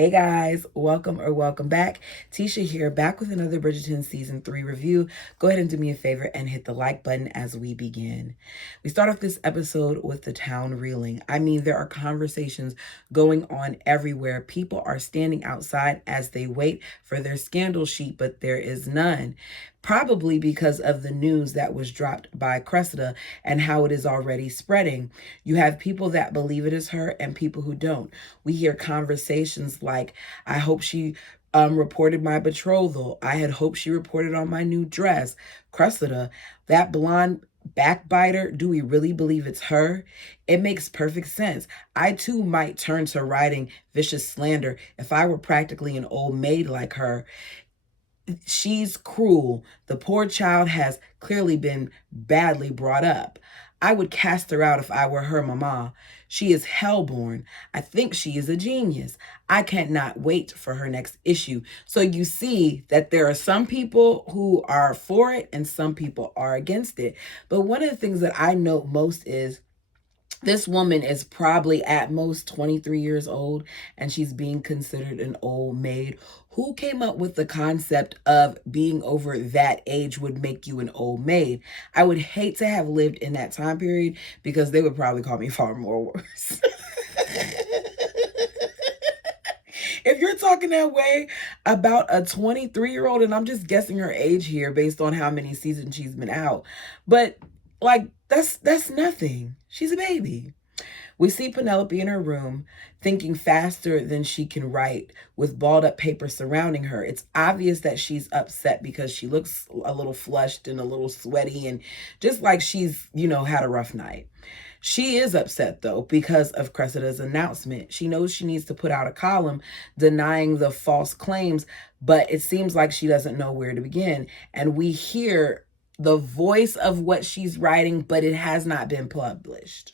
Hey guys, welcome back. Tisha here, back with another Bridgerton Season 3 review. Go ahead and do me a favor and hit the like button as we begin. We start off this episode with the town reeling. I mean, there are conversations going on everywhere. People are standing outside as they wait for their scandal sheet, but there is none. Probably because of the news that was dropped by Cressida and how it is already spreading. You have people that believe it is her and people who don't. We hear conversations like, I hope she reported my betrothal. I had hoped she reported on my new dress. Cressida, that blonde backbiter, do we really believe it's her? It makes perfect sense. I too might turn to writing vicious slander if I were practically an old maid like her. She's cruel. The poor child has clearly been badly brought up. I would cast her out if I were her mama. She is hellborn. I think she is a genius. I cannot wait for her next issue. So you see that there are some people who are for it and some people are against it. But one of the things that I note most is this woman is probably at most 23 years old and she's being considered an old maid. Who came up with the concept of being over that age would make you an old maid? I would hate to have lived in that time period because they would probably call me far more worse. If you're talking that way about a 23-year-old, and I'm just guessing her age here based on how many seasons she's been out, but like that's nothing. She's a baby. We see Penelope in her room, thinking faster than she can write, with balled up paper surrounding her. It's obvious that she's upset because she looks a little flushed and a little sweaty and just like she's, had a rough night. She is upset, though, because of Cressida's announcement. She knows she needs to put out a column denying the false claims, but it seems like she doesn't know where to begin. And we hear the voice of what she's writing, but it has not been published.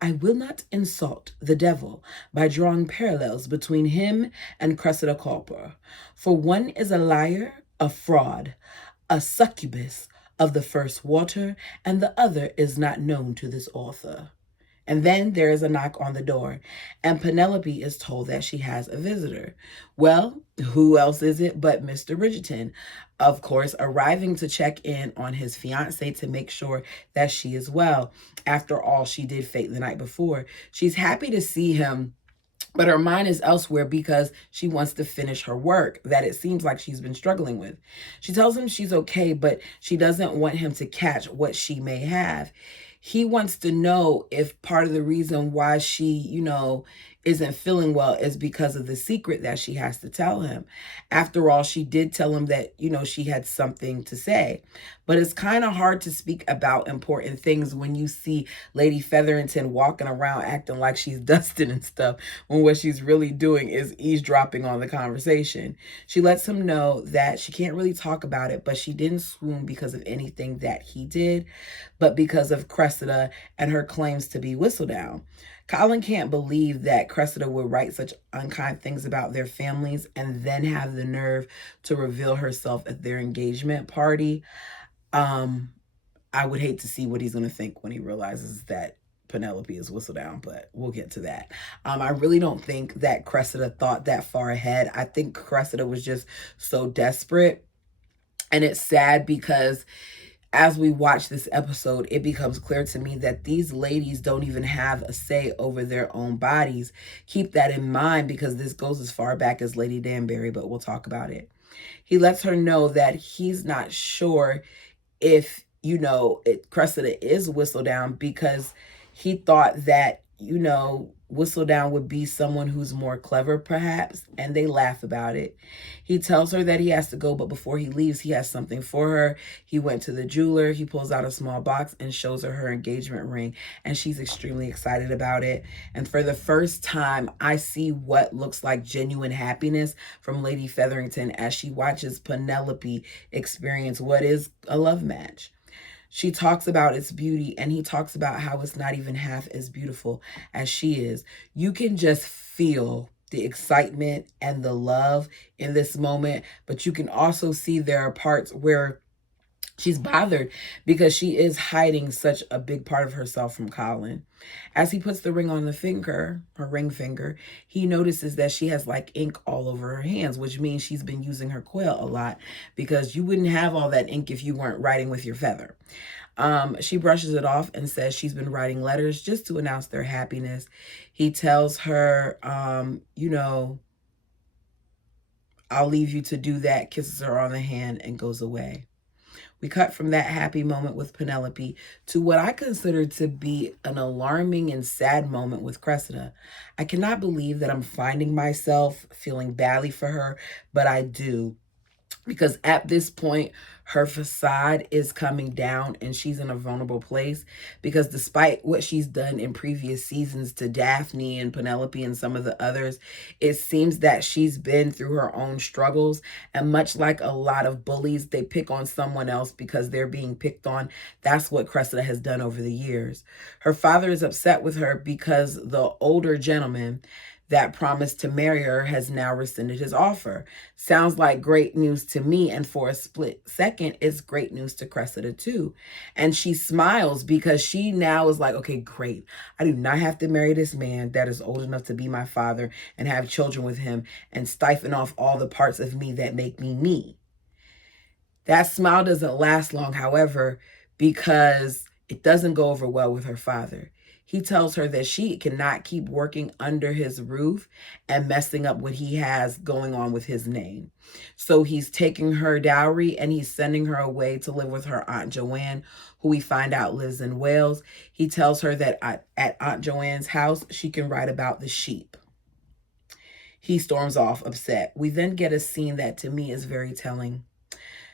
I will not insult the devil by drawing parallels between him and Cressida Culper, for one is a liar, a fraud, a succubus of the first water, and the other is not known to this author. And then there is a knock on the door, and Penelope is told that she has a visitor. Well, who else is it but Mr. Bridgerton, of course, arriving to check in on his fiancée to make sure that she is well. After all, she did faint the night before. She's happy to see him, but her mind is elsewhere because she wants to finish her work that it seems like she's been struggling with. She tells him she's okay, but she doesn't want him to catch what she may have. He wants to know if part of the reason why she, isn't feeling well is because of the secret that she has to tell him. After all, she did tell him that, she had something to say. But it's kind of hard to speak about important things when you see Lady Featherington walking around acting like she's dusting and stuff, when what she's really doing is eavesdropping on the conversation. She lets him know that she can't really talk about it, but she didn't swoon because of anything that he did, but because of Cressida and her claims to be Whistledown. Colin can't believe that Cressida would write such unkind things about their families and then have the nerve to reveal herself at their engagement party. I would hate to see what he's going to think when he realizes that Penelope is Whistledown, but we'll get to that. I really don't think that Cressida thought that far ahead. I think Cressida was just so desperate. And it's sad because as we watch this episode, it becomes clear to me that these ladies don't even have a say over their own bodies. Keep that in mind because this goes as far back as Lady Danbury, but we'll talk about it. He lets her know that he's not sure if, Cressida is Whistledown because he thought that, Whistledown would be someone who's more clever, perhaps, and they laugh about it. He tells her that he has to go, but before he leaves, he has something for her. He went to the jeweler. He pulls out a small box and shows her engagement ring, and she's extremely excited about it. And for the first time, I see what looks like genuine happiness from Lady Featherington as she watches Penelope experience what is a love match. She talks about its beauty, and he talks about how it's not even half as beautiful as she is. You can just feel the excitement and the love in this moment, but you can also see there are parts where She's bothered because she is hiding such a big part of herself from Colin. As he puts the ring on the finger, her ring finger, he notices that she has like ink all over her hands, which means she's been using her quill a lot, because you wouldn't have all that ink if you weren't writing with your feather. She brushes it off and says she's been writing letters just to announce their happiness. He tells her, I'll leave you to do that, kisses her on the hand, and goes away. We cut from that happy moment with Penelope to what I consider to be an alarming and sad moment with Cressida. I cannot believe that I'm finding myself feeling badly for her, but I do. Because at this point, her facade is coming down and she's in a vulnerable place, because despite what she's done in previous seasons to Daphne and Penelope and some of the others, it seems that she's been through her own struggles. And much like a lot of bullies, they pick on someone else because they're being picked on. That's what Cressida has done over the years. Her father is upset with her because the older gentleman that promised to marry her has now rescinded his offer. Sounds like great news to me, and for a split second, it's great news to Cressida too. And she smiles because she now is like, okay, great. I do not have to marry this man that is old enough to be my father and have children with him and siphon off all the parts of me that make me me. That smile doesn't last long, however, because it doesn't go over well with her father. He tells her that she cannot keep working under his roof and messing up what he has going on with his name. So he's taking her dowry and he's sending her away to live with her Aunt Joanne, who we find out lives in Wales. He tells her that at Aunt Joanne's house, she can write about the sheep. He storms off upset. We then get a scene that to me is very telling.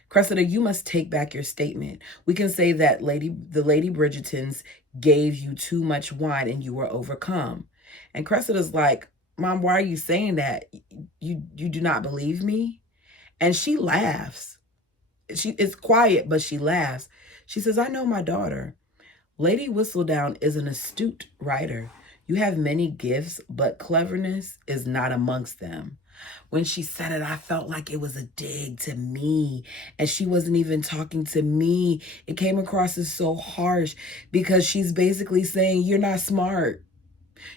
Cressida, you must take back your statement. We can say that the Lady Bridgertons gave you too much wine and you were overcome. And Cressida's like, Mom, why are you saying that? You do not believe me? And she laughs. It's quiet, but she laughs. She says, I know my daughter. Lady Whistledown is an astute writer. You have many gifts, but cleverness is not amongst them. When she said it, I felt like it was a dig to me, and she wasn't even talking to me. It came across as so harsh because she's basically saying, you're not smart.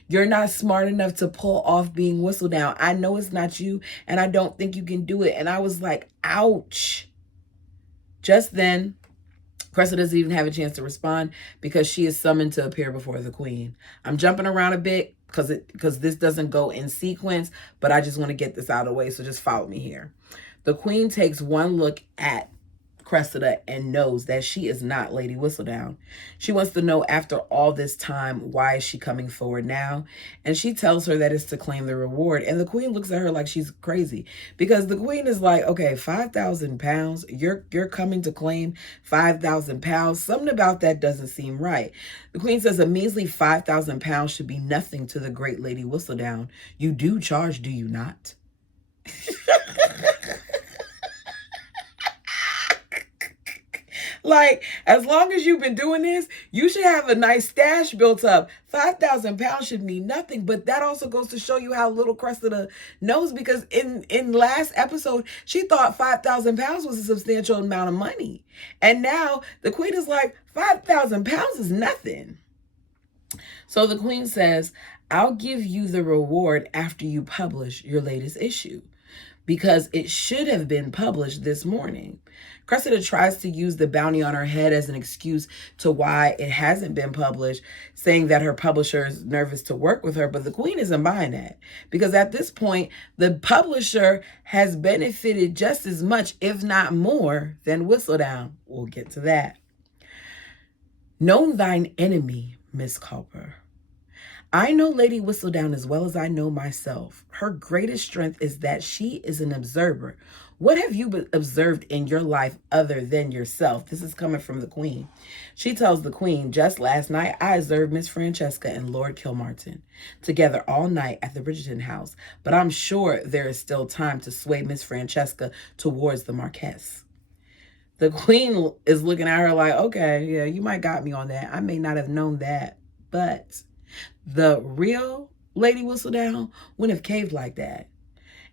You're not smart enough to pull off being Whistledown. I know it's not you, and I don't think you can do it. And I was like, ouch. Just then, Cressida doesn't even have a chance to respond because she is summoned to appear before the queen. I'm jumping around a bit because this doesn't go in sequence, but I just want to get this out of the way, so just follow me here. The queen takes one look at Cressida and knows that she is not Lady Whistledown. She wants to know, after all this time, why is she coming forward now? And she tells her that it's to claim the reward. And the queen looks at her like she's crazy, because the queen is like, okay, 5,000 pounds. You're coming to claim 5,000 pounds. Something about that doesn't seem right. The queen says a measly 5,000 pounds should be nothing to the great Lady Whistledown. You do charge, do you not? Like, as long as you've been doing this, you should have a nice stash built up. 5,000 pounds should mean nothing, but that also goes to show you how little Cressida knows, because in last episode, she thought 5,000 pounds was a substantial amount of money. And now the queen is like, 5,000 pounds is nothing. So the queen says, I'll give you the reward after you publish your latest issue, because it should have been published this morning. Cressida tries to use the bounty on her head as an excuse to why it hasn't been published, saying that her publisher is nervous to work with her, but the queen isn't buying that, because at this point, the publisher has benefited just as much, if not more, than Whistledown. We'll get to that. Know thine enemy, Miss Culper. I know Lady Whistledown as well as I know myself. Her greatest strength is that she is an observer. What have you observed in your life other than yourself? This is coming from the queen. She tells the queen, just last night, I observed Miss Francesca and Lord Kilmartin together all night at the Bridgerton house, but I'm sure there is still time to sway Miss Francesca towards the Marquess. The queen is looking at her like, okay, yeah, you might got me on that. I may not have known that, but the real Lady Whistledown wouldn't have caved like that.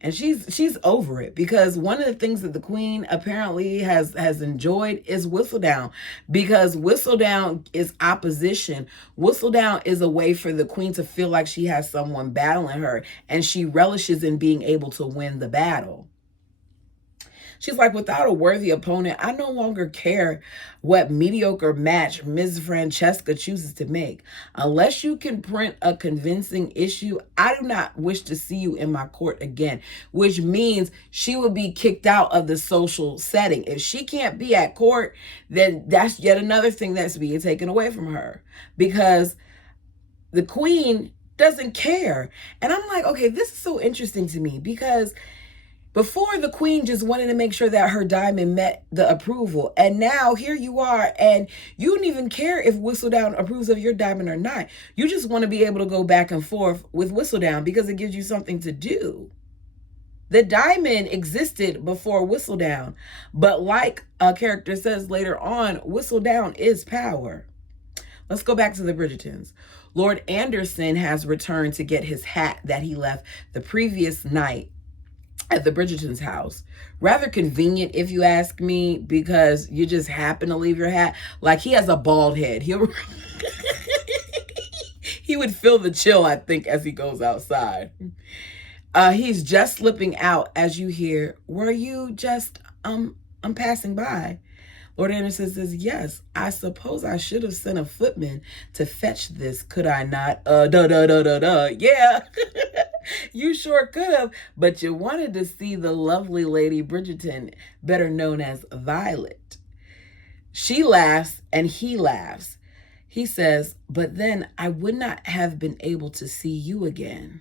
And she's over it, because one of the things that the queen apparently has enjoyed is Whistledown, because Whistledown is opposition. Whistledown is a way for the queen to feel like she has someone battling her, and she relishes in being able to win the battle. She's like, without a worthy opponent, I no longer care what mediocre match Ms. Francesca chooses to make. Unless you can print a convincing issue, I do not wish to see you in my court again, which means she would be kicked out of the social setting. If she can't be at court, then that's yet another thing that's being taken away from her, because the queen doesn't care. And I'm like, okay, this is so interesting to me, because before, the queen just wanted to make sure that her diamond met the approval. And now here you are, and you don't even care if Whistledown approves of your diamond or not. You just want to be able to go back and forth with Whistledown because it gives you something to do. The diamond existed before Whistledown, but like a character says later on, Whistledown is power. Let's go back to the Bridgertons. Lord Anderson has returned to get his hat that he left the previous night at the Bridgerton's house. Rather convenient, if you ask me, because you just happen to leave your hat. Like, he has a bald head. He would feel the chill, I think, as he goes outside. He's just slipping out as you hear, were you just, I'm passing by. Lord Anderson says, yes, I suppose I should have sent a footman to fetch this, could I not? Yeah, you sure could have, but you wanted to see the lovely Lady Bridgerton, better known as Violet. She laughs and he laughs. He says, but then I would not have been able to see you again.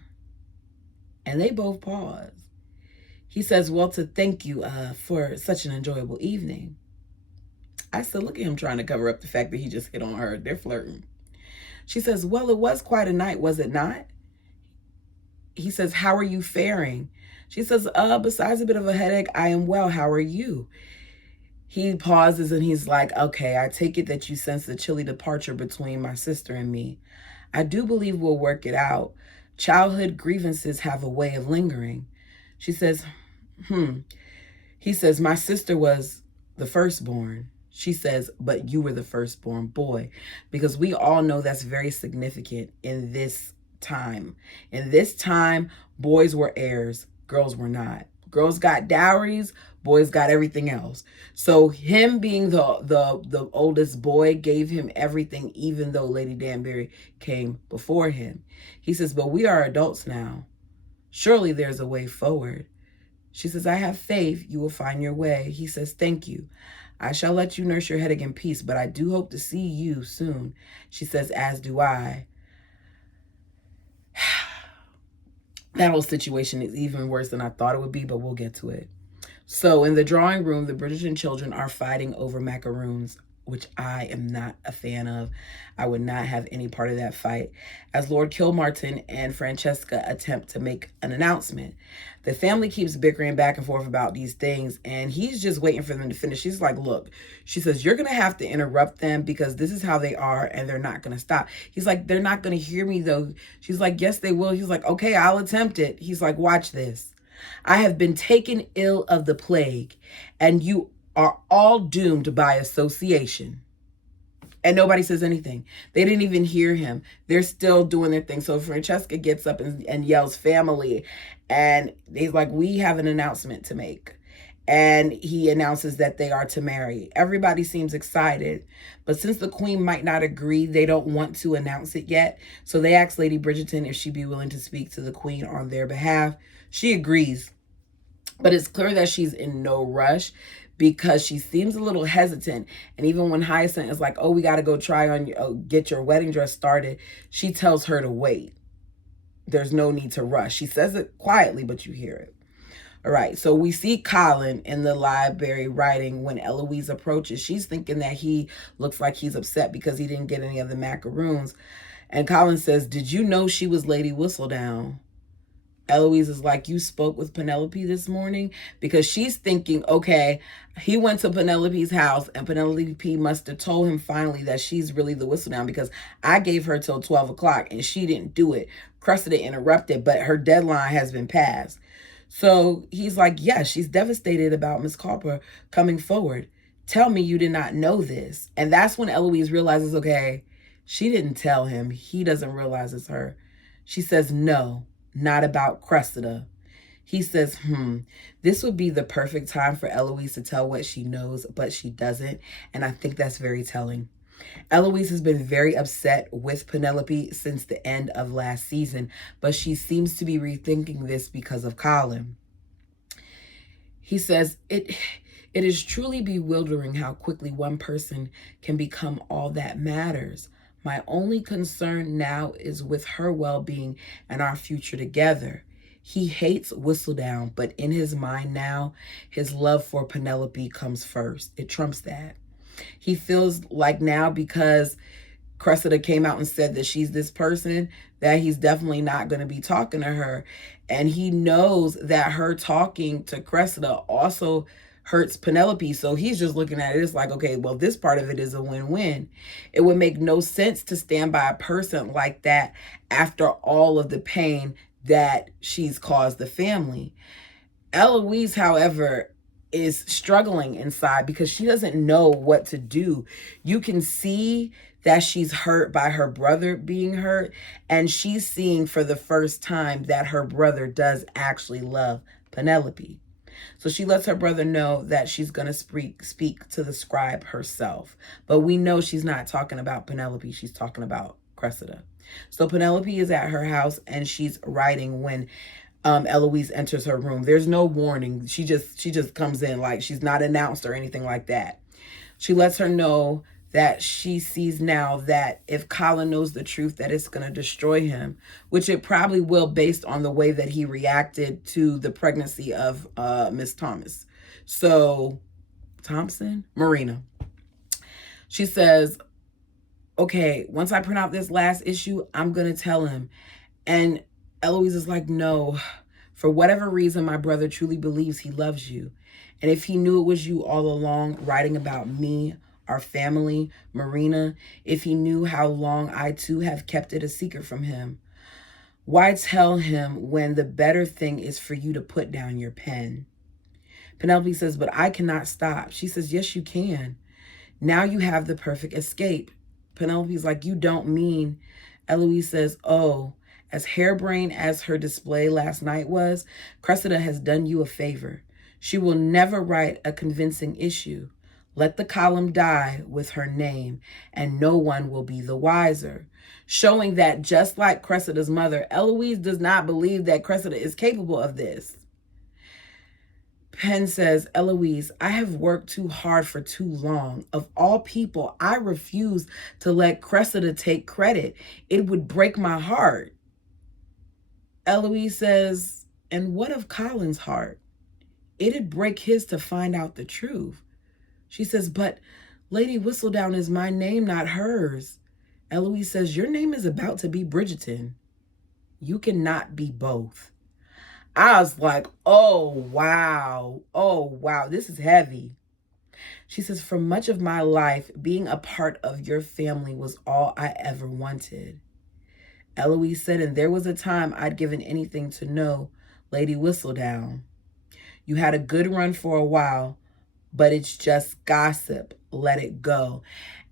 And they both pause. He says, well, to thank you for such an enjoyable evening. I said, look at him trying to cover up the fact that he just hit on her. They're flirting. She says, well, it was quite a night, was it not? He says, how are you faring? She says, besides a bit of a headache, I am well. How are you? He pauses and he's like, okay, I take it that you sense the chilly departure between my sister and me. I do believe we'll work it out. Childhood grievances have a way of lingering. She says, He says, my sister was the firstborn. She says, but you were the firstborn boy, because we all know that's very significant in this time. In this time, boys were heirs, girls were not. Girls got dowries, boys got everything else. So him being the oldest boy gave him everything, even though Lady Danbury came before him. He says, but we are adults now. Surely there's a way forward. She says, I have faith you will find your way. He says, thank you. I shall let you nurse your headache in peace, but I do hope to see you soon. She says, as do I. That whole situation is even worse than I thought it would be, but we'll get to it. So in the drawing room, the Bridgerton children are fighting over macaroons, which I am not a fan of. I would not have any part of that fight, as Lord Kilmartin and Francesca attempt to make an announcement. The family keeps bickering back and forth about these things, and he's just waiting for them to finish. She's like, look, she says, you're going to have to interrupt them because this is how they are, and they're not going to stop. He's like, they're not going to hear me, though. She's like, yes, they will. He's like, okay, I'll attempt it. He's like, watch this. I have been taken ill of the plague, and you are all doomed by association. And nobody says anything. They didn't even hear him. They're still doing their thing. So Francesca gets up and yells family. And he's like, we have an announcement to make. And he announces that they are to marry. Everybody seems excited. But since the queen might not agree, they don't want to announce it yet. So they ask Lady Bridgerton if she'd be willing to speak to the queen on their behalf. She agrees. But it's clear that she's in no rush, because she seems a little hesitant. And even when Hyacinth is like, oh, we got to go try on, get your wedding dress started, she tells her to wait. There's no need to rush. She says it quietly, but you hear it. All right, so we see Colin in the library writing when Eloise approaches. She's thinking that he looks like he's upset because he didn't get any of the macaroons. And Colin says, did you know she was Lady Whistledown? Eloise is like, you spoke with Penelope this morning? Because she's thinking, okay, he went to Penelope's house and Penelope must have told him finally that she's really the Whistledown, because I gave her till 12 o'clock and she didn't do it. Cressida interrupted, but her deadline has been passed. So he's like, yes, she's devastated about Miss Copper coming forward. Tell me you did not know this. And that's when Eloise realizes, okay, she didn't tell him. He doesn't realize it's her. She says, no, not about Cressida. He says, this would be the perfect time for Eloise to tell what she knows, but she doesn't. And I think that's very telling. Eloise has been very upset with Penelope since the end of last season, but she seems to be rethinking this because of Colin. He says, it is truly bewildering how quickly one person can become all that matters. My only concern now is with her well-being and our future together. He hates Whistledown, but in his mind now, his love for Penelope comes first. It trumps that. He feels like now, because Cressida came out and said that she's this person, that he's definitely not going to be talking to her. And he knows that her talking to Cressida also hurts Penelope. So he's just looking at it. It's like, okay, well, this part of it is a win-win. It would make no sense to stand by a person like that after all of the pain that she's caused the family. Eloise, however, is struggling inside because she doesn't know what to do. You can see that she's hurt by her brother being hurt, and she's seeing for the first time that her brother does actually love Penelope. So she lets her brother know that she's going to speak to the scribe herself. But we know she's not talking about Penelope. She's talking about Cressida. So Penelope is at her house and she's writing when Eloise enters her room. There's no warning. She just comes in, like she's not announced or anything like that. She lets her know that she sees now that if Colin knows the truth, that it's going to destroy him, which it probably will based on the way that he reacted to the pregnancy of Miss Thomas. So, Marina. She says, okay, once I print out this last issue, I'm going to tell him. And Eloise is like, no, for whatever reason, my brother truly believes he loves you. And if he knew it was you all along, writing about me, our family, Marina, if he knew how long I too have kept it a secret from him, why tell him when the better thing is for you to put down your pen? Penelope says, but I cannot stop. She says, yes, you can. Now you have the perfect escape. Penelope's like, you don't mean. Eloise says, oh, as harebrained as her display last night was, Cressida has done you a favor. She will never write a convincing issue. Let the column die with her name, and no one will be the wiser. Showing that just like Cressida's mother, Eloise does not believe that Cressida is capable of this. Penn says, Eloise, I have worked too hard for too long. Of all people, I refuse to let Cressida take credit. It would break my heart. Eloise says, and what of Colin's heart? It'd break his to find out the truth. She says, but Lady Whistledown is my name, not hers. Eloise says, your name is about to be Bridgerton. You cannot be both. I was like, oh, wow. Oh, wow. This is heavy. She says, for much of my life, being a part of your family was all I ever wanted. Eloise said, and there was a time I'd given anything to know Lady Whistledown. You had a good run for a while, but it's just gossip. Let it go.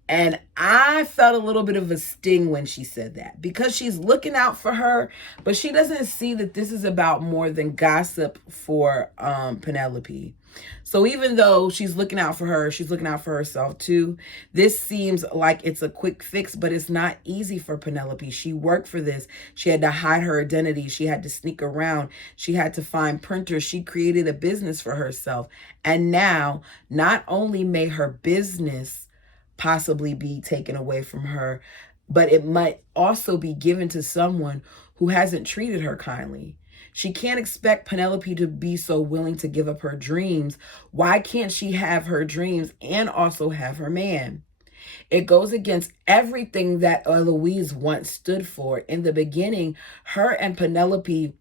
And I felt a little bit of a sting when she said that, because she's looking out for her, but she doesn't see that this is about more than gossip for Penelope. So even though she's looking out for her, she's looking out for herself too. This seems like it's a quick fix, but it's not easy for Penelope. She worked for this. She had to hide her identity. She had to sneak around. She had to find printers. She created a business for herself. And now, not only may her business possibly be taken away from her, but it might also be given to someone who hasn't treated her kindly. She can't expect Penelope to be so willing to give up her dreams. Why can't she have her dreams and also have her man? It goes against everything that Eloise once stood for. In the beginning, her and Penelope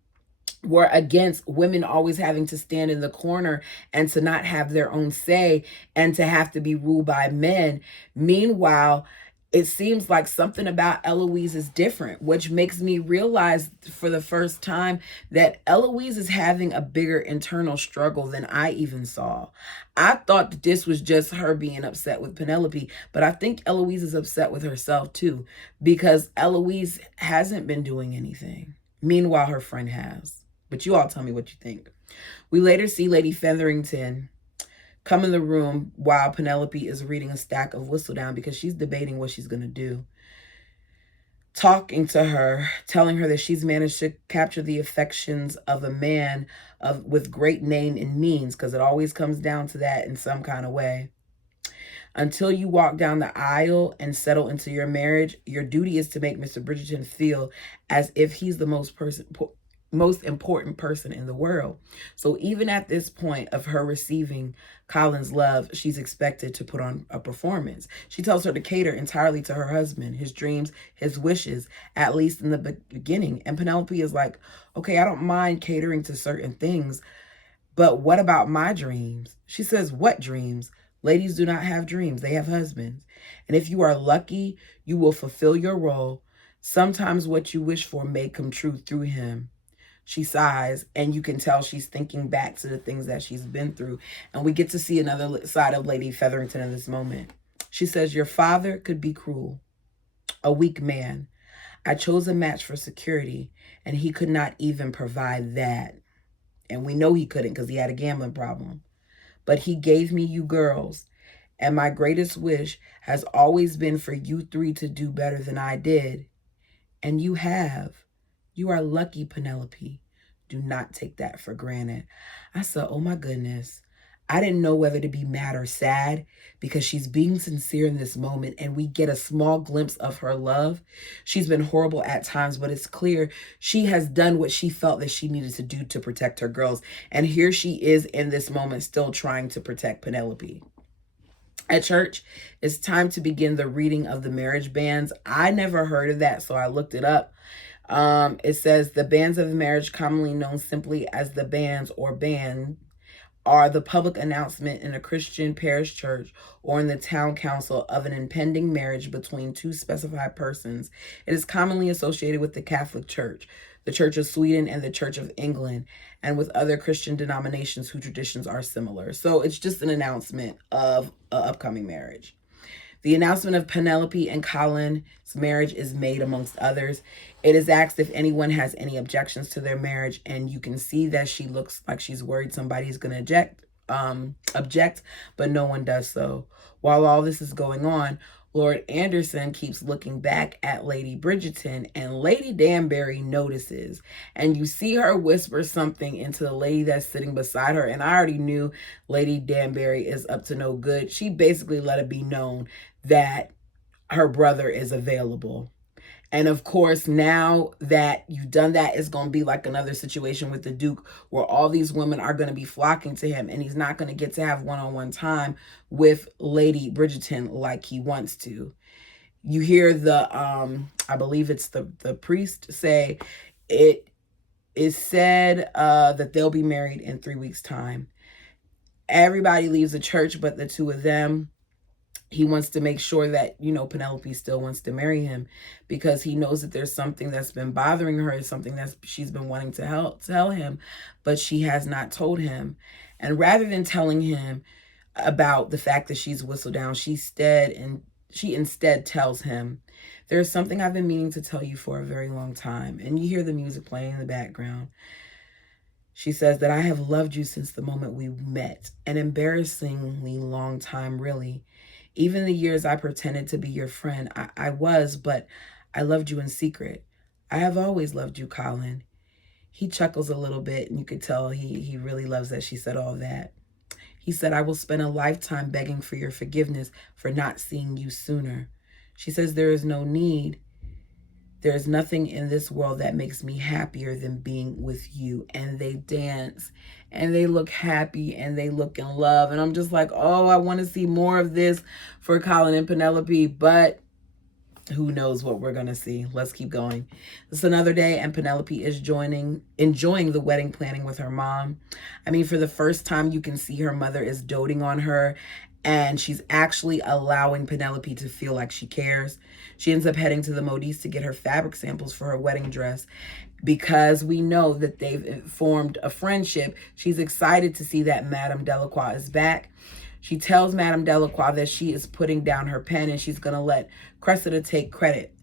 were against women always having to stand in the corner and to not have their own say and to have to be ruled by men. Meanwhile, it seems like something about Eloise is different, which makes me realize for the first time that Eloise is having a bigger internal struggle than I even saw. I thought that this was just her being upset with Penelope, but I think Eloise is upset with herself too, because Eloise hasn't been doing anything. Meanwhile, her friend has. But you all tell me what you think. We later see Lady Featherington come in the room while Penelope is reading a stack of Whistledown because she's debating what she's going to do. Talking to her, telling her that she's managed to capture the affections of a man with great name and means, because it always comes down to that in some kind of way. Until you walk down the aisle and settle into your marriage, your duty is to make Mr. Bridgerton feel as if he's the most important person in the world. So even at this point of her receiving Colin's love, she's expected to put on a performance. She tells her to cater entirely to her husband, his dreams, his wishes, at least in the beginning. And Penelope is like, okay, I don't mind catering to certain things, but what about my dreams? She says, what dreams? Ladies do not have dreams. They have husbands. And if you are lucky, you will fulfill your role. Sometimes what you wish for may come true through him. She sighs, and you can tell she's thinking back to the things that she's been through. And we get to see another side of Lady Featherington in this moment. She says, your father could be cruel, a weak man. I chose a match for security, and he could not even provide that. And we know he couldn't because he had a gambling problem. But he gave me you girls, and my greatest wish has always been for you three to do better than I did. And you have. You are lucky, Penelope. Do not take that for granted. I said, oh my goodness. I didn't know whether to be mad or sad because she's being sincere in this moment and we get a small glimpse of her love. She's been horrible at times, but it's clear she has done what she felt that she needed to do to protect her girls. And here she is in this moment still trying to protect Penelope. At church, it's time to begin the reading of the marriage banns. I never heard of that, so I looked it up. It says the banns of marriage, commonly known simply as the banns or ban, are the public announcement in a Christian parish church or in the town council of an impending marriage between two specified persons. It is commonly associated with the Catholic Church, the Church of Sweden, and the Church of England, and with other Christian denominations whose traditions are similar. So it's just an announcement of an upcoming marriage. The announcement of Penelope and Colin's marriage is made amongst others. It is asked if anyone has any objections to their marriage, and you can see that she looks like she's worried somebody's going to object, but no one does so. While all this is going on, Lord Anderson keeps looking back at Lady Bridgerton, and Lady Danbury notices. And you see her whisper something into the lady that's sitting beside her. And I already knew Lady Danbury is up to no good. She basically let it be known that her brother is available. And of course, now that you've done that, it's going to be like another situation with the Duke where all these women are going to be flocking to him and he's not going to get to have one-on-one time with Lady Bridgerton like he wants to. You hear the, I believe it's the priest say, it is said that they'll be married in 3 weeks' time. Everybody leaves the church but the two of them. He wants to make sure that, Penelope still wants to marry him because he knows that there's something that's been bothering her, something that she's been wanting to tell him, but she has not told him. And rather than telling him about the fact that she's Whistledown, she instead tells him, there's something I've been meaning to tell you for a very long time. And you hear the music playing in the background. She says that I have loved you since the moment we met, an embarrassingly long time, really. Even the years I pretended to be your friend, I was, but I loved you in secret. I have always loved you, Colin. He chuckles a little bit, and you could tell he really loves that she said all that. He said, I will spend a lifetime begging for your forgiveness for not seeing you sooner. She says, there is no need. There is nothing in this world that makes me happier than being with you. And they dance and they look happy and they look in love. And I'm just like, oh, I want to see more of this for Colin and Penelope, but who knows what we're going to see. Let's keep going. It's another day and Penelope is enjoying the wedding planning with her mom. I mean, for the first time, you can see her mother is doting on her. and she's actually allowing Penelope to feel like she cares. She ends up heading to the modiste to get her fabric samples for her wedding dress. Because we know that they've formed a friendship, she's excited to see that Madame Delacroix is back. She tells Madame Delacroix that she is putting down her pen and she's going to let Cressida take credit.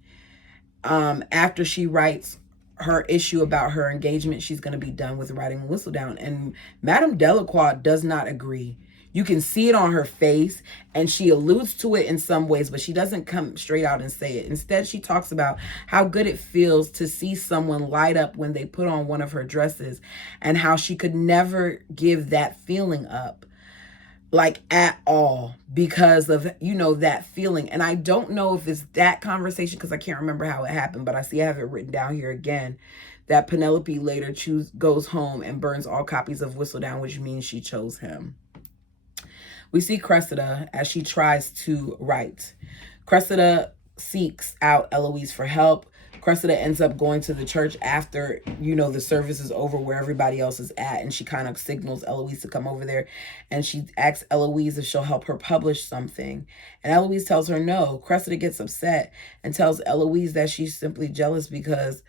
After she writes her issue about her engagement, she's going to be done with writing Whistledown. And Madame Delacroix does not agree. You can see it on her face, and she alludes to it in some ways, but she doesn't come straight out and say it. Instead, she talks about how good it feels to see someone light up when they put on one of her dresses, and how she could never give that feeling up, like at all, because of, that feeling. And I don't know if it's that conversation, because I can't remember how it happened, but I have it written down here again, that Penelope later goes home and burns all copies of Whistledown, which means she chose him. We see Cressida as she tries to write. Cressida seeks out Eloise for help. Cressida ends up going to the church after, the service is over where everybody else is at. And she kind of signals Eloise to come over there. And she asks Eloise if she'll help her publish something. And Eloise tells her no. Cressida gets upset and tells Eloise that she's simply jealous because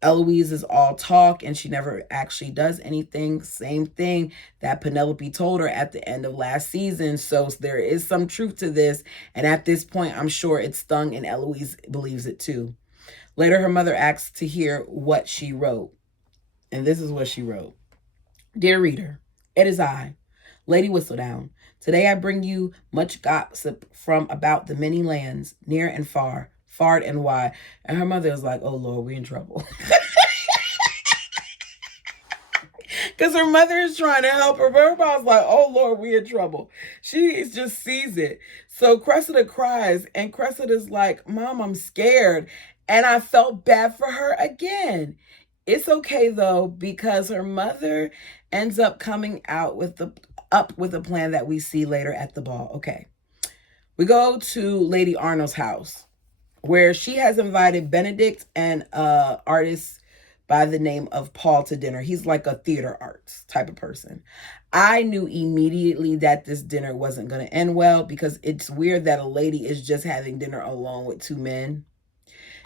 Eloise is all talk and she never actually does anything. Same thing that Penelope told her at the end of last season. So there is some truth to this. And at this point, I'm sure it stung and Eloise believes it too. Later, her mother asks to hear what she wrote. And this is what she wrote. Dear reader, it is I, Lady Whistledown. Today I bring you much gossip from about the many lands, near and far and wide. And her mother is like, oh Lord, we in trouble. Because her mother is trying to help her, but everybody's like, oh Lord, we in trouble. She just sees it. So Cressida cries, and Cressida's like, Mom, I'm scared. And I felt bad for her again. It's okay though, because her mother ends up coming out with a plan that we see later at the ball. Okay. We go to Lady Arnold's house, where she has invited Benedict and artist by the name of Paul to dinner. He's like a theater arts type of person. I knew immediately that this dinner wasn't going to end well, because it's weird that a lady is just having dinner alone with two men,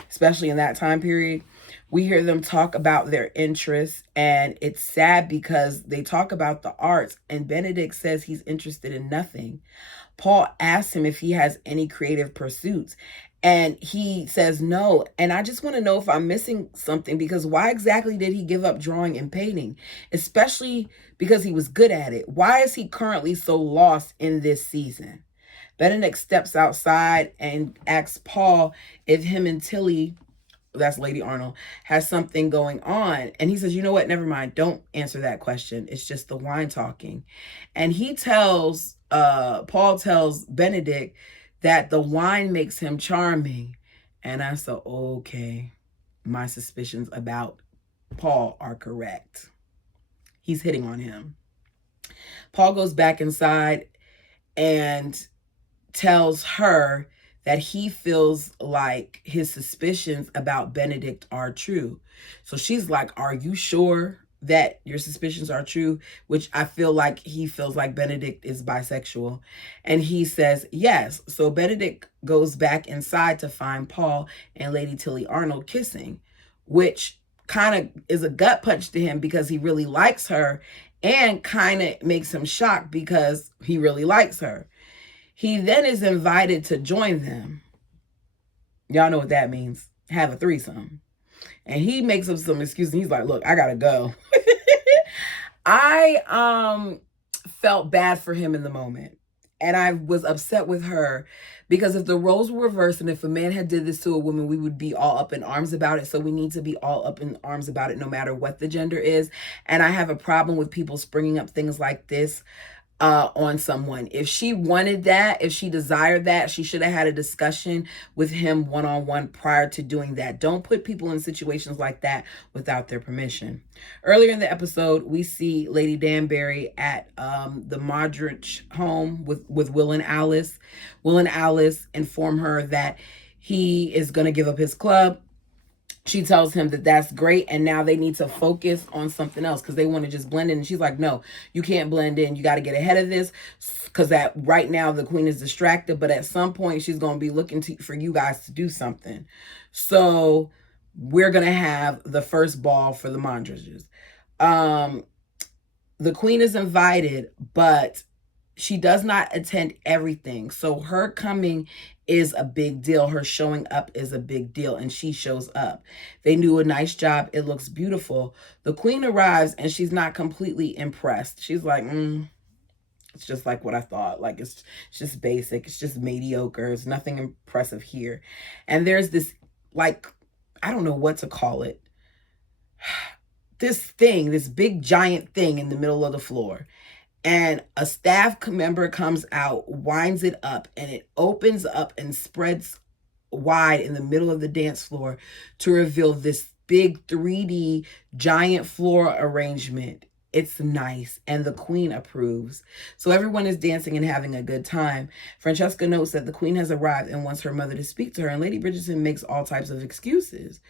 especially in that time period. We hear them talk about their interests, and it's sad because they talk about the arts, and Benedict says he's interested in nothing. Paul asks him if he has any creative pursuits, and he says no. And I just want to know if I'm missing something, because why exactly did he give up drawing and painting? Especially because he was good at it. Why is he currently so lost in this season? Benedict steps outside and asks Paul if him and Tilly, that's Lady Arnold, has something going on. And he says, you know what? Never mind. Don't answer that question. It's just the wine talking. And Paul tells Benedict that the wine makes him charming. And I said, okay, my suspicions about Paul are correct. He's hitting on him. Paul goes back inside and tells her that he feels like his suspicions about Benedict are true. So she's like, are you sure that your suspicions are true? Which I feel like he feels like Benedict is bisexual. And he says yes. So Benedict goes back inside to find Paul and Lady Tilly Arnold kissing, which kind of is a gut punch to him because he really likes her, and kind of makes him shocked because he really likes her. He then is invited to join them. Y'all know what that means. Have a threesome. And he makes up some excuses. He's like, look, I gotta go. I felt bad for him in the moment. And I was upset with her, because if the roles were reversed and if a man had did this to a woman, we would be all up in arms about it. So we need to be all up in arms about it no matter what the gender is. And I have a problem with people springing up things like this on someone. If she wanted that, if she desired that, she should have had a discussion with him one-on-one prior to doing that. Don't put people in situations like that without their permission. Earlier in the episode, we see Lady Danbury at the Modric home with Will and Alice. Will and Alice inform her that he is going to give up his club She tells him that that's great, and now they need to focus on something else because they want to just blend in. And she's like, no, you can't blend in. You got to get ahead of this, because that right now the queen is distracted, but at some point she's going to be looking for you guys to do something. So we're going to have the first ball for the Mondridges. The queen is invited, but she does not attend everything. So her coming is a big deal. Her showing up is a big deal, and she shows up. They do a nice job. It looks beautiful. The queen arrives, and she's not completely impressed. She's like, it's just like what I thought. Like, it's just basic. It's just mediocre. There's nothing impressive here. And there's this, like, I don't know what to call it. This big giant thing in the middle of the floor. And a staff member comes out, winds it up, and it opens up and spreads wide in the middle of the dance floor to reveal this big 3D giant floor arrangement. It's nice, and the queen approves. So everyone is dancing and having a good time. Francesca notes that the queen has arrived and wants her mother to speak to her, and Lady Bridgerton makes all types of excuses.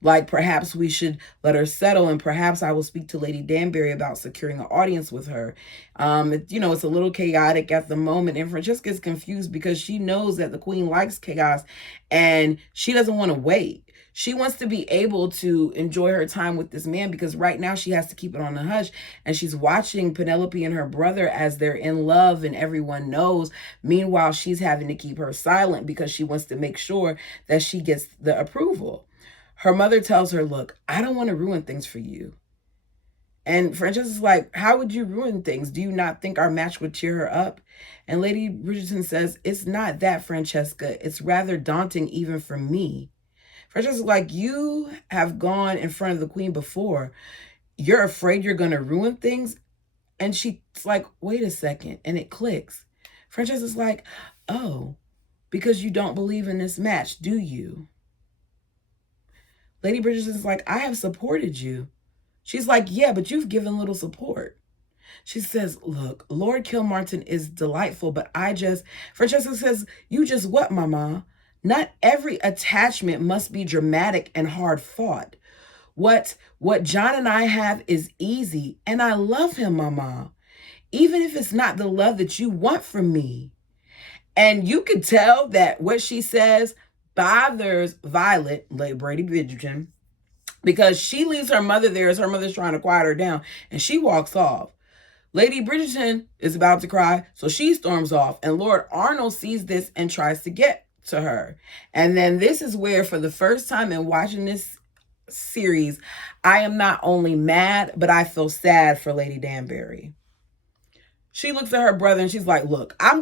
Like, perhaps we should let her settle, and perhaps I will speak to Lady Danbury about securing an audience with her. It's a little chaotic at the moment, and Francesca is confused because she knows that the queen likes chaos, and she doesn't want to wait. She wants to be able to enjoy her time with this man, because right now she has to keep it on the hush, and she's watching Penelope and her brother as they're in love and everyone knows. Meanwhile, she's having to keep her silent because she wants to make sure that she gets the approval. Her mother tells her, look, I don't want to ruin things for you. And Francesca's like, how would you ruin things? Do you not think our match would cheer her up? And Lady Bridgerton says, it's not that, Francesca. It's rather daunting even for me. Francesca's like, you have gone in front of the queen before. You're afraid you're going to ruin things? And she's like, wait a second. And it clicks. Francesca's like, oh, because you don't believe in this match, do you? Lady Bridgerton's like, I have supported you. She's like, yeah, but you've given little support. She says, look, Lord Kilmartin is delightful, but Francesca says, you just what, Mama? Not every attachment must be dramatic and hard fought. What John and I have is easy, and I love him, Mama, even if it's not the love that you want from me. And you could tell that what she says bothers Violet, Lady Bridgerton, because she leaves her mother there as her mother's trying to quiet her down, and she walks off. Lady Bridgerton is about to cry, so she storms off, and Lord Arnold sees this and tries to get to her. And then this is where, for the first time in watching this series, I am not only mad, but I feel sad for Lady Danbury. She looks at her brother and she's like, look, I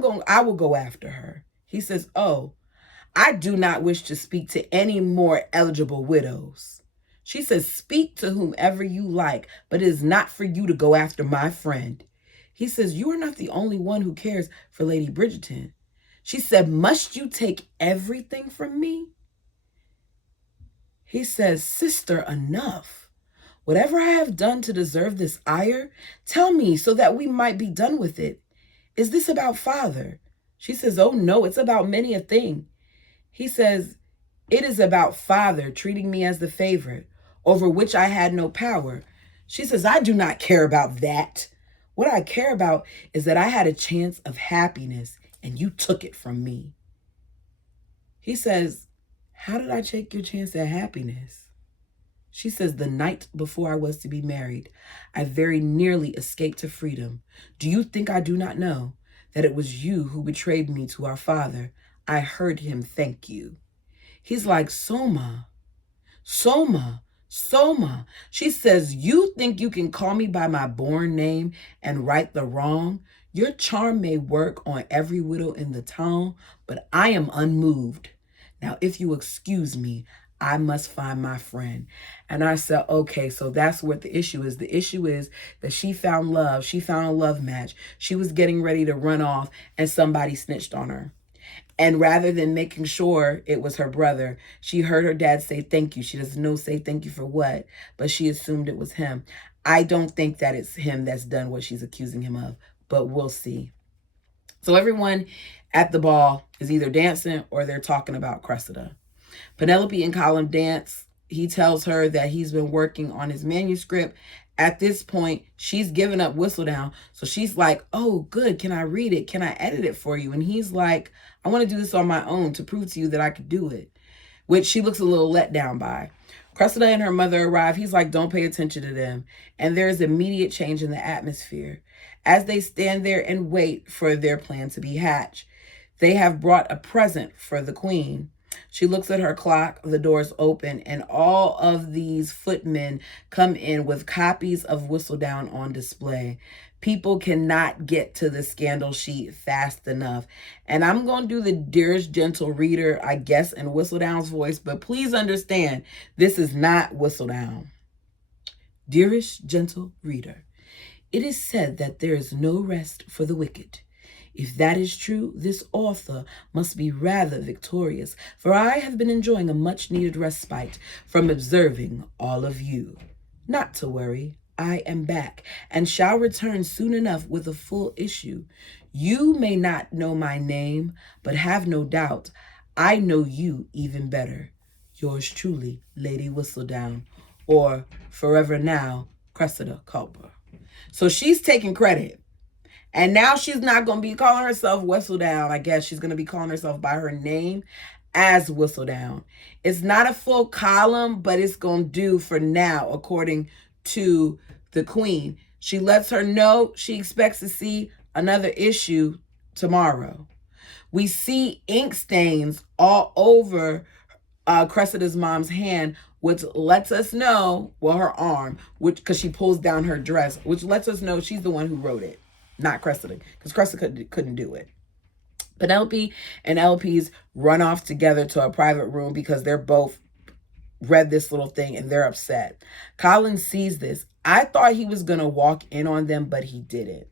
will go after her. He says, oh, I do not wish to speak to any more eligible widows. She says, speak to whomever you like, but it is not for you to go after my friend. He says, you are not the only one who cares for Lady Bridgerton. She said, must you take everything from me? He says, sister, enough. Whatever I have done to deserve this ire, tell me so that we might be done with it. Is this about father? She says, oh no, it's about many a thing. He says, it is about father treating me as the favorite, over which I had no power. She says, I do not care about that. What I care about is that I had a chance of happiness and you took it from me. He says, how did I take your chance at happiness? She says, the night before I was to be married, I very nearly escaped to freedom. Do you think I do not know that it was you who betrayed me to our father? I heard him thank you. He's like, Soma. She says, you think you can call me by my born name and right the wrong? Your charm may work on every widow in the town, but I am unmoved. Now, if you excuse me, I must find my friend. And I said, okay, so that's what the issue is. The issue is that she found love. She found a love match. She was getting ready to run off and somebody snitched on her. And rather than making sure it was her brother, she heard her dad say thank you. She doesn't know say thank you for what, but she assumed it was him. I don't think that it's him that's done what she's accusing him of, but we'll see. So everyone at the ball is either dancing or they're talking about Cressida. Penelope and Colin dance. he tells her that he's been working on his manuscript. At this point, she's given up Whistledown. So she's like, oh, good. Can I read it? Can I edit it for you? And he's like, I want to do this on my own to prove to you that I could do it, which she looks a little let down by. Cressida and her mother arrive. He's like, don't pay attention to them. And there's immediate change in the atmosphere. As they stand there and wait for their plan to be hatched, they have brought a present for the queen. She looks at her clock, the doors open, and all of these footmen come in with copies of Whistledown on display. People cannot get to the scandal sheet fast enough. And I'm going to do the dearest gentle reader, I guess, in Whistledown's voice, but please understand, this is not Whistledown. Dearest gentle reader, it is said that there is no rest for the wicked. If that is true, this author must be rather victorious, for I have been enjoying a much-needed respite from observing all of you. Not to worry, I am back, and shall return soon enough with a full issue. You may not know my name, but have no doubt I know you even better. Yours truly, Lady Whistledown, or forever now, Cressida Culper. So she's taking credit. And now she's not going to be calling herself Whistledown. I guess she's going to be calling herself by her name as Whistledown. It's not a full column, but it's going to do for now, according to the queen. She lets her know she expects to see another issue tomorrow. We see ink stains all over Cressida's mom's hand, which lets us know, well, her arm, which because she pulls down her dress, which lets us know she's the one who wrote it. Not Cressida, because Cressida couldn't do it. Penelope and Eloise run off together to a private room because they're both read this little thing and they're upset. Colin sees this. I thought he was going to walk in on them, but he didn't.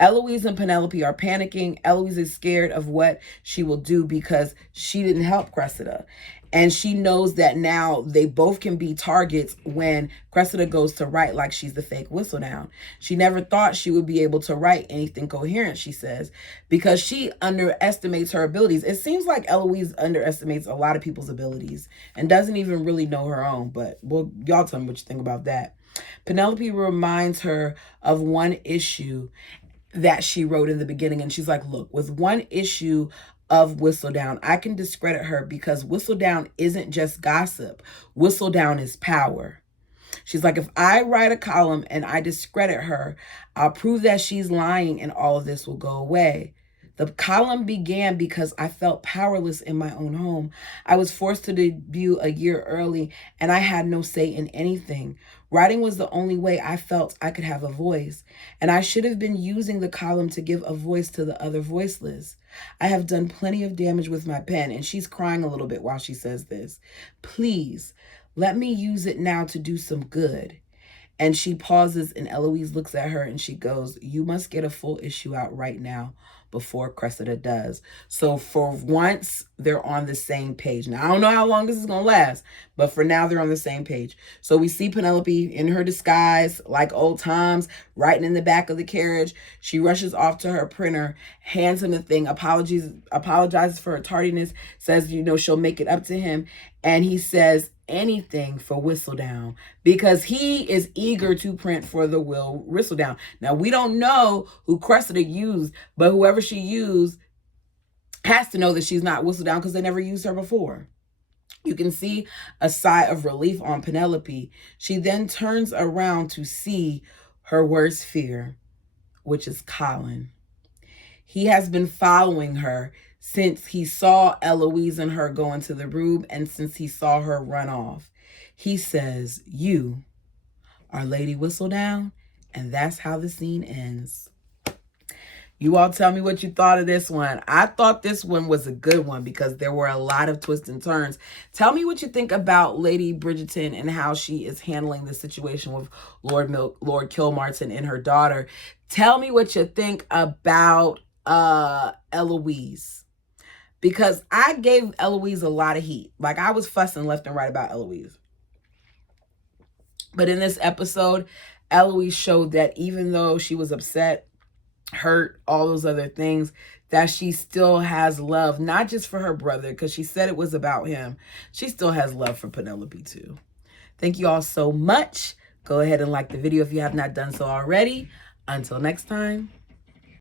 Eloise and Penelope are panicking. Eloise is scared of what she will do because she didn't help Cressida. And she knows that now they both can be targets when Cressida goes to write like she's the fake Whistledown. She never thought she would be able to write anything coherent, she says, because she underestimates her abilities. It seems like Eloise underestimates a lot of people's abilities and doesn't even really know her own. But well, y'all tell me what you think about that. Penelope reminds her of one issue that she wrote in the beginning. And she's like, look, with one issue of Whistledown, I can discredit her because Whistledown isn't just gossip. Whistledown is power. She's like, if I write a column and I discredit her, I'll prove that she's lying and all of this will go away. The column began because I felt powerless in my own home. I was forced to debut a year early and I had no say in anything. Writing was the only way I felt I could have a voice, and I should have been using the column to give a voice to the other voiceless. I have done plenty of damage with my pen, and she's crying a little bit while she says this. Please, let me use it now to do some good. And she pauses, and Eloise looks at her, and she goes, you must get a full issue out right now before Cressida does. So for once, they're on the same page. Now, I don't know how long this is going to last, but for now, they're on the same page. So we see Penelope in her disguise, like old times, writing in the back of the carriage. She rushes off to her printer, hands him the thing, apologizes for her tardiness, says, she'll make it up to him. And he says, anything for Whistledown, because he is eager to print for the Will Whistledown. Now, we don't know who Cressida used, but whoever she used has to know that she's not Whistledown because they never used her before. You can see a sigh of relief on Penelope. She then turns around to see her worst fear, which is Colin. He has been following her since he saw Eloise and her go into the room and since he saw her run off. He says, you are Lady Whistledown, and that's how the scene ends. You all tell me what you thought of this one. I thought this one was a good one because there were a lot of twists and turns. Tell me what you think about Lady Bridgerton and how she is handling the situation with Lord Kilmartin and her daughter. Tell me what you think about Eloise. Because I gave Eloise a lot of heat. Like, I was fussing left and right about Eloise. But in this episode, Eloise showed that even though she was upset, hurt, all those other things, that she still has love, not just for her brother, because she said it was about him. She still has love for Penelope too. Thank you all so much. Go ahead and like the video if you have not done so already. Until next time.